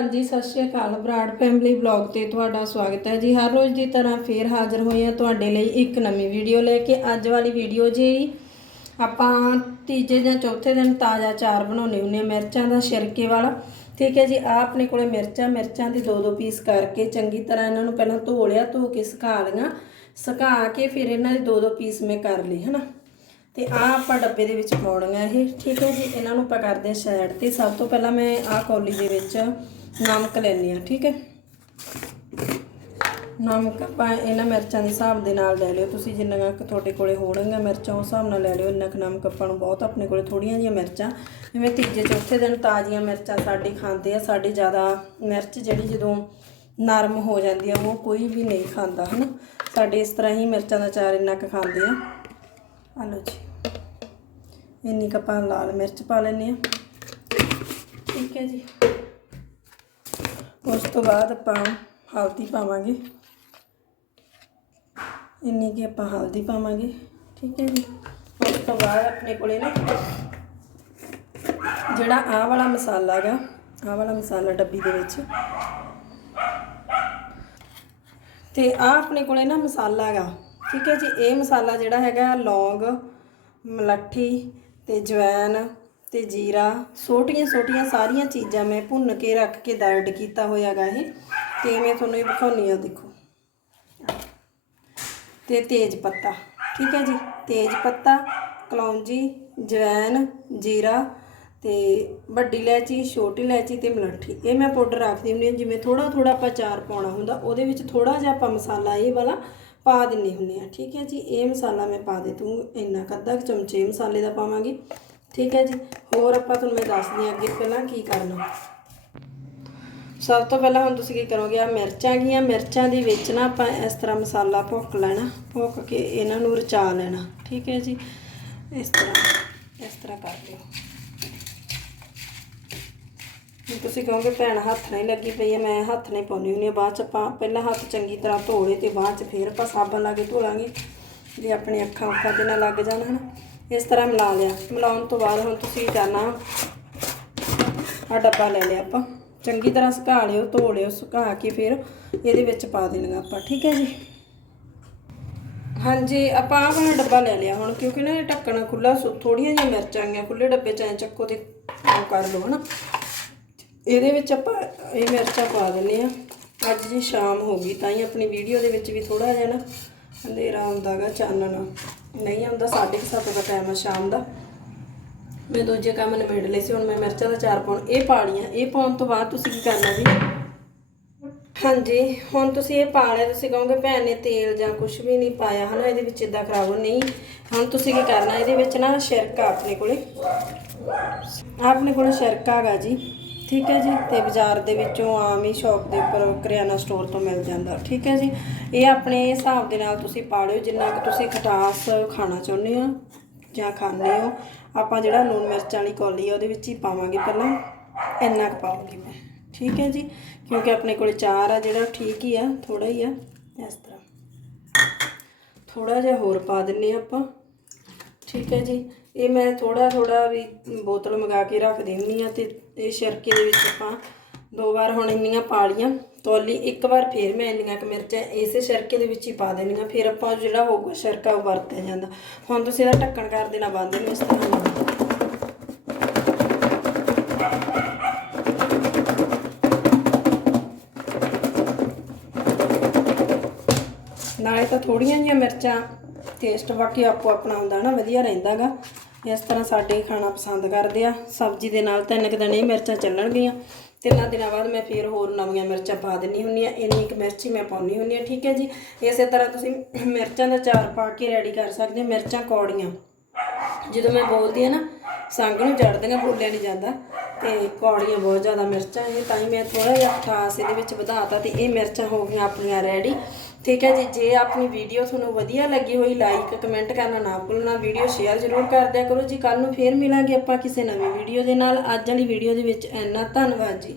ਹਾਂਜੀ, ਸਤਿ ਸ਼੍ਰੀ ਅਕਾਲ। ਬਰਾੜ ਫੈਮਿਲੀ ਬਲੌਗ ਤੇ ਤੁਹਾਡਾ ਸਵਾਗਤ ਹੈ ਜੀ। ਹਰ ਰੋਜ਼ ਦੀ ਤਰ੍ਹਾਂ ਫੇਰ ਹਾਜ਼ਰ ਹੋਏ ਹਾਂ ਤੁਹਾਡੇ ਲਈ ਇੱਕ ਨਵੀਂ ਵੀਡੀਓ ਲੈ ਕੇ। ਅੱਜ ਵਾਲੀ ਵੀਡੀਓ ਜੀ, ਆਪਾਂ ਤੀਜੇ ਜਾਂ ਚੌਥੇ ਦਿਨ ਤਾਜ਼ਾ ਚਾਰ ਬਣਾਉਣੇ ਹੁੰਦੇ ਆ ਮਿਰਚਾਂ ਦਾ ਛਿਲਕੇ ਵਾਲਾ। ਠੀਕ ਹੈ ਜੀ ਆ ਆਪਣੇ ਕੋਲੇ ਮਿਰਚਾਂ ਮਿਰਚਾਂ ਦੀ ਦੋ ਦੋ ਪੀਸ ਕਰਕੇ ਚੰਗੀ ਤਰ੍ਹਾਂ ਇਹਨਾਂ ਨੂੰ ਪਹਿਲਾਂ ਧੋ ਲਿਆ, ਧੋ ਕੇ ਸੁਕਾ ਲਈਆਂ। ਸੁਕਾ ਕੇ ਫਿਰ ਇਹਨਾਂ ਦੇ ਦੋ ਦੋ ਪੀਸ ਮੈਂ ਕਰ ਲਏ ਹਨਾ? ਤੇ ਆ ਆਪਾਂ ਡੱਬੇ ਦੇ ਵਿੱਚ ਪਾਉਣੀਆਂ ਇਹ। ਠੀਕ ਹੈ ਜੀ, ਇਹਨਾਂ ਨੂੰ ਆਪਾਂ ਕਰਦੇ ਹਾਂ ਸਾਈਡ ਤੇ ਸਭ ਤੋਂ ਪਹਿਲਾਂ ਮੈਂ ਆ ਕੌਲੀ ਦੇ ਵਿੱਚ ਨਮਕ ਲੈਣੀ ਆ ਠੀਕ ਹੈ। ਨਮਕ ਆਪਾਂ ਇਹਨਾਂ ਮਿਰਚਾਂ ਦੇ ਹਿਸਾਬ ਦੇ ਨਾਲ ਲੈ ਲਿਓ। ਤੁਸੀਂ ਜਿੰਨਾ ਕੁ ਤੁਹਾਡੇ ਕੋਲੇ ਹੋਣਗੀਆਂ ਮਿਰਚਾਂ, ਉਸ ਹਿਸਾਬ ਨਾਲ ਲੈ ਲਿਓ। ਇੰਨਾ ਕੁ ਨਮਕ ਆਪਾਂ ਨੂੰ ਬਹੁਤ ਆਪਣੇ ਕੋਲੇ ਥੋੜੀਆਂ ਜੀਆਂ ਮਿਰਚਾਂ, ਜਿਵੇਂ ਤੀਜੇ, ਚੌਥੇ ਦਿਨ ਤਾਜ਼ੀਆਂ ਮਿਰਚਾਂ ਸਾਡੇ ਖਾਂਦੇ ਆ, ਸਾਡੇ ਜ਼ਿਆਦਾ ਮਿਰਚ ਜਿਹੜੀ ਜਦੋਂ ਨਰਮ ਹੋ ਜਾਂਦੀ ਆ, ਉਹ ਕੋਈ ਵੀ ਨਹੀਂ ਖਾਂਦਾ, ਹਨਾ। ਸਾਡੇ ਇਸ ਤਰ੍ਹਾਂ ਹੀ ਮਿਰਚਾਂ ਦਾ ਚਾਰ ਇੰਨਾ ਕੁ ਖਾਂਦੇ ਆ। ਆ ਲਓ ਜੀ। ਇੰਨੀ ਕੁ ਆਪਾਂ ਲਾਲ ਮਿਰਚ ਪਾ ਲੈਂਦੇ ਆ ਠੀਕ ਹੈ ਜੀ। ਉਸ ਤੋਂ ਬਾਅਦ ਆਪਾਂ ਹਲਦੀ ਪਾਵਾਂਗੇ। ਇੰਨੀ ਕੀ ਆਪਾਂ ਹਲਦੀ ਪਾਵਾਂਗੇ। ਠੀਕ ਹੈ ਜੀ। ਉਸ ਤੋਂ ਬਾਅਦ ਆਪਣੇ ਕੋਲੇ ਨਾ ਜਿਹੜਾ ਆਹ ਵਾਲਾ ਮਸਾਲਾ ਹੈਗਾ, ਆਹ ਵਾਲਾ ਮਸਾਲਾ ਡੱਬੀ ਦੇ ਵਿੱਚ। ਤੇ ਆ ਆਪਣੇ ਕੋਲੇ ਨਾ ਮਸਾਲਾ ਹੈਗਾ। ਠੀਕ ਹੈ ਜੀ। ਇਹ ਮਸਾਲਾ ਜਿਹੜਾ ਹੈਗਾ ਲੌਂਗ, ਮਲੱਠੀ ਤੇ ਜਵੈਨ ਤੇ ਜੀਰਾ, ਛੋਟੀਆਂ ਛੋਟੀਆਂ ਸਾਰੀਆਂ ਚੀਜ਼ਾਂ ਮੈਂ ਭੁੰਨ ਕੇ ਰੱਖ ਕੇ ਦਰਡ ਕੀਤਾ ਹੋਇਆ ਹੈਗਾ ਇਹ। ਤੇ ਮੈਂ ਤੁਹਾਨੂੰ ਇਹ ਦਿਖਾਉਣੀ ਆ ਦੇਖੋ। ਤੇ ਤੇਜ ਪੱਤਾ, ਠੀਕ ਹੈ ਜੀ? ਤੇਜ ਪੱਤਾ ਕਲੌਂਜੀ ਜਵੈਨ, ਜੀਰਾ ਤੇ ਵੱਡੀ ਇਲਾਇਚੀ, ਛੋਟੀ ਇਲਾਇਚੀ ਤੇ ਮਲੱਠੀ। ਇਹ ਮੈਂ ਪਾਊਡਰ ਰੱਖਦੀ ਹੁੰਦੀ ਹਾਂ, ਜਿਵੇਂ ਥੋੜਾ ਥੋੜਾ ਆਪਾਂ ਚਾਰ ਪਾਉਣਾ ਹੁੰਦਾ, ਉਹਦੇ ਵਿੱਚ ਥੋੜਾ ਜਿਹਾ ਆਪਾਂ ਮਸਾਲਾ ਇਹ ਵਾਲਾ ਪਾ ਦਿੰਨੇ ਹੁੰਦੇ ਆ ਠੀਕ ਹੈ ਜੀ, ਇਹ ਮਸਾਲਾ ਮੈਂ ਪਾ ਦੇ ਤੂੰ ਇੰਨਾ ਕੱਦਾ ਚਮਚੇ ਮਸਾਲੇ ਦਾ ਪਾਵਾਂਗੀ। ਠੀਕ ਹੈ ਜੀ, ਹੋਰ ਆਪਾਂ ਤੁਹਾਨੂੰ ਮੈਂ ਦੱਸਦੀ ਹਾਂ ਅੱਗੇ ਪਹਿਲਾਂ ਕੀ ਕਰਨਾ। ਸਭ ਤੋਂ ਪਹਿਲਾਂ ਹੁਣ ਤੁਸੀਂ ਕੀ ਕਰੋਗੇ ਆ ਮਿਰਚਾਂ ਗੀਆਂ, ਮਿਰਚਾਂ ਦੇ ਵਿੱਚ ਨਾ ਆਪਾਂ ਇਸ ਤਰ੍ਹਾਂ ਮਸਾਲਾ ਭੁੱਕ ਲੈਣਾ ਭੁੱਕ ਕੇ ਇਹਨਾਂ ਨੂੰ ਰਚਾ ਲੈਣਾ। ਠੀਕ ਹੈ ਜੀ, ਇਸ ਤਰ੍ਹਾਂ ਇਸ ਤਰ੍ਹਾਂ ਕਰ ਲਿਓ ਹੁਣ ਤੁਸੀਂ ਕਹੋਗੇ ਭੈਣ ਹੱਥ ਨਹੀਂ ਲੱਗੀ ਪਈ ਹੈ ਮੈਂ ਹੱਥ ਨਹੀਂ ਪਾਉਣੀ ਹੁੰਦੀ ਹਾਂ। ਬਾਅਦ ਚ ਆਪਾਂ ਪਹਿਲਾਂ ਹੱਥ ਚੰਗੀ ਤਰ੍ਹਾਂ ਧੋ ਲਏ ਤੇ ਬਾਅਦ ਚ ਫੇਰ ਆਪਾਂ ਸਾਬਣ ਲਾ ਕੇ ਧੋ ਲਾਂਗੇ। ਜੇ ਆਪਣੇ ਅੱਖਾਂ ਉੱਖਾਂ ਤੇ ਨਾ ਲੱਗ ਜਾਣ ਹਨ, ਇਸ ਤਰ੍ਹਾਂ ਮਿਲਾ ਲਿਆ। ਮਿਲਾਉਣ ਤੋਂ ਬਾਅਦ ਹੁਣ ਤੁਸੀਂ ਕਰਨਾ? ਆ ਡੱਬਾ ਲੈ ਲਿਆ ਆਪਾਂ। ਚੰਗੀ ਤਰ੍ਹਾਂ ਸੁਕਾ ਲਿਓ, ਧੋ ਲਿਓ, ਸੁਕਾ ਕੇ ਫਿਰ ਇਹਦੇ ਵਿੱਚ ਪਾ ਦੇਣਾ ਆਪਾਂ, ਠੀਕ ਹੈ ਜੀ? ਹਾਂਜੀ, ਆਪਾਂ ਆਹ ਵਾਲਾ ਡੱਬਾ ਲੈ ਲਿਆ ਹੁਣ, ਕਿਉਂਕਿ ਨਾ ਇਹ ਢੱਕਣਾ ਖੁੱਲਾ ਥੋੜੀਆਂ ਜਿਹੀਆਂ ਮਿਰਚਾਂ ਆਈਆਂ ਖੁੱਲੇ ਡੱਬੇ ਚ ਐਂ ਚੱਕੋ ਤੇ ਉਹ ਕਰ ਲਓ ਹਨਾ। ਇਹਦੇ ਵਿੱਚ ਆਪਾਂ ਇਹ ਮਿਰਚਾਂ ਪਾ ਦਿੰਨੇ ਆ ਅੱਜ ਜੀ ਸ਼ਾਮ ਹੋ ਗਈ, ਤਾਂ ਹੀ ਆਪਣੀ ਵੀਡੀਓ ਦੇ ਵਿੱਚ ਵੀ ਥੋੜਾ ਜਿਹਾ ਨਾ ਅੰਧੇਰਾ ਆਉਂਦਾਗਾ ਚਾਨਣਾ। ਨਹੀਂ ਆਉਂਦਾ 7:30 ਦਾ ਟਾਈਮ ਆ ਸ਼ਾਮ ਦਾ। ਮੈਂ ਦੂਜੇ ਕੰਮ ਨਿਬੇੜ ਲਏ ਸੀ, ਹੁਣ ਮੈਂ ਮਿਰਚਾਂ ਦਾ ਚਾਰ ਪਾਉਣ। ਇਹ ਪਾ ਲਈਆਂ। ਇਹ ਪਾਉਣ ਤੋਂ ਬਾਅਦ ਤੁਸੀਂ ਕੀ ਕਰਨਾ ਜੀ? ਹਾਂਜੀ, ਹੁਣ ਤੁਸੀਂ ਇਹ ਪਾ ਲਿਆ, ਤੁਸੀਂ ਕਹੋਗੇ ਭੈਣ ਨੇ ਤੇਲ ਜਾਂ ਕੁਝ ਵੀ ਨਹੀਂ ਪਾਇਆ, ਹਨਾ, ਇਹਦੇ ਵਿੱਚ ਇਦਾਂ ਖਰਾਬ ਨਹੀਂ। ਹੁਣ ਤੁਸੀਂ ਕੀ ਕਰਨਾ, ਇਹਦੇ ਵਿੱਚ ਨਾ ਸ਼ਿਰਕਾ ਆਪਣੇ ਕੋਲੇ। ਆਪਣੇ ਕੋਲੇ ਸ਼ਿਰਕਾ ਹੈਗਾ ਜੀ। ਠੀਕ ਹੈ ਜੀ? ਤੇ ਬਾਜ਼ਾਰ ਦੇ ਵਿੱਚੋਂ ਆਮ ਹੀ ਸ਼ਾਪ ਦੇ ਉੱਪਰ ਕਰਿਆਨਾ ਸਟੋਰ ਤੋਂ ਮਿਲ ਜਾਂਦਾ। ਠੀਕ ਹੈ ਜੀ? ਇਹ ਆਪਣੇ ਹਿਸਾਬ ਦੇ ਨਾਲ ਤੁਸੀਂ ਪਾ ਲਿਓ ਜਿੰਨਾ ਕਿ ਤੁਸੀਂ ਖਟਾਸ ਖਾਣਾ ਚਾਹੁੰਦੇ ਹੋ ਜਾਂ ਖਾਂਦੇ ਹੋ, ਆਪਾਂ ਜਿਹੜਾ ਲੂਣ ਮਿਰਚ ਵਾਲੀ ਕੌਲੀ ਆ, ਉਹਦੇ ਵਿੱਚ ਹੀ ਪਾਵਾਂਗੇ ਪਹਿਲਾਂ। ਇੰਨਾ ਕੁ ਪਾਉਂਗੀ ਮੈਂ। ਠੀਕ ਹੈ ਜੀ? ਕਿਉਂਕਿ ਆਪਣੇ ਕੋਲ ਚਾਰ ਆ, ਜਿਹੜਾ ਠੀਕ ਹੀ ਆ ਥੋੜਾ ਹੀ ਆ, ਇਸ ਤਰ੍ਹਾਂ। ਥੋੜਾ ਜਿਹਾ ਹੋਰ ਪਾ ਦਿੰਨੇ ਆ ਆਪਾਂ। ਠੀਕ ਹੈ ਜੀ? ਇਹ ਮੈਂ ਥੋੜਾ ਥੋੜਾ ਵੀ ਬੋਤਲ ਮੰਗਾ ਕੇ ਰੱਖ ਦਿੰਨੀ ਆ ਤੇ ਇਹ ਸ਼ਰਕੇ ਦੇ ਵਿੱਚ ਆਪਾਂ ਦੋ ਵਾਰ ਹੁਣ ਇੰਨੀਆਂ ਪਾ ਲੀਆਂ ਤੋਲੀ ਇੱਕ ਵਾਰ ਫੇਰ ਮੈਂ ਇੰਨੀਆਂ ਕੁ ਮਿਰਚਾਂ ਇਸੇ ਸ਼ਰਕੇ ਦੇ ਵਿੱਚ ਹੀ ਪਾ ਦੇਣੀਆਂ ਫਿਰ ਆਪਾਂ ਜਿਹੜਾ ਹੋਊਗਾ ਸ਼ਰਕਾ ਉਹ ਵਰਤਿਆ ਜਾਂਦਾ। ਹੁਣ ਤੁਸੀਂ ਇਹਦਾ ਢੱਕਣ ਕਰ ਦੇਣਾ ਬੰਦ ਨੂੰ ਇਸ ਤਰ੍ਹਾਂ। ਨਾਲੇ ਤਾਂ ਥੋੜੀਆਂ ਜਿਹੀਆਂ ਮਿਰਚਾਂ ਟੇਸਟ ਬਾਕੀ ਆਪੋ ਆਪਣਾ ਹੁੰਦਾ ਨਾ, ਵਧੀਆ ਰਹਿੰਦਾਗਾ। ਇਸ ਤਰ੍ਹਾਂ ਸਾਡੇ ਖਾਣਾ ਪਸੰਦ ਕਰਦੇ ਆ। ਸਬਜ਼ੀ ਦੇ ਨਾਲ ਤਿੰਨ ਕੁ ਦਿਨ ਇਹ ਮਿਰਚਾਂ ਚੱਲਣਗੀਆਂ। ਤਿੰਨਾਂ ਦਿਨਾਂ ਬਾਅਦ ਮੈਂ ਫਿਰ ਹੋਰ ਨਵੀਆਂ ਮਿਰਚਾਂ ਪਾ ਦਿੰਨੀ ਹੁੰਨੀ ਆ ਇੰਨੀ ਕੁ ਮਿਰਚ ਹੀ ਮੈਂ ਪਾਉਣੀ ਹੁੰਨੀ ਆ ਠੀਕ ਹੈ ਜੀ। ਇਸੇ ਤਰ੍ਹਾਂ ਤੁਸੀਂ ਮਿਰਚਾਂ ਦਾ ਚਾਰ ਪਾ ਕੇ ਰੈਡੀ ਕਰ ਸਕਦੇ ਮਿਰਚਾਂ ਕੌੜੀਆਂ। ਜਦੋਂ ਮੈਂ ਬੋਲਦੀ ਆ ਨਾ, ਸੰਗ ਨੂੰ ਜੜਦੀਆਂ ਬੋਲਿਆ ਨਹੀਂ ਜਾਂਦਾ। ਤੇ ਕੌੜੀਆਂ ਬਹੁਤ ਜ਼ਿਆਦਾ ਮਿਰਚਾਂ ਇਹ ਤਾਂ ਹੀ ਮੈਂ ਥੋੜਾ ਜਿਹਾ ਖਾਸ ਇਹਦੇ ਵਿੱਚ ਵਧਾਤਾ ਤੇ ਇਹ ਮਿਰਚਾਂ ਹੋ ਗਈਆਂ ਆਪਣੀਆਂ ਰੈਡੀ ਠੀਕ ਹੈ ਜੀ, ਜੇ ਆਪਣੀ ਵੀਡੀਓ ਤੁਹਾਨੂੰ ਵਧੀਆ ਲੱਗੀ ਹੋਈ ਲਾਈਕ ਕਮੈਂਟ ਕਰਨਾ ਨਾ ਭੁੱਲਣਾ ਵੀਡੀਓ ਸ਼ੇਅਰ ਜ਼ਰੂਰ ਕਰ ਦਿਆ ਕਰੋ ਜੀ। ਕੱਲ ਨੂੰ ਫੇਰ ਮਿਲਾਂਗੇ ਆਪਾਂ ਕਿਸੇ ਨਵੀਂ ਵੀਡੀਓ ਦੇ ਨਾਲ। ਅੱਜ ਵਾਲੀ ਵੀਡੀਓ ਦੇ ਵਿੱਚ ਇੰਨਾ ਧੰਨਵਾਦ ਜੀ।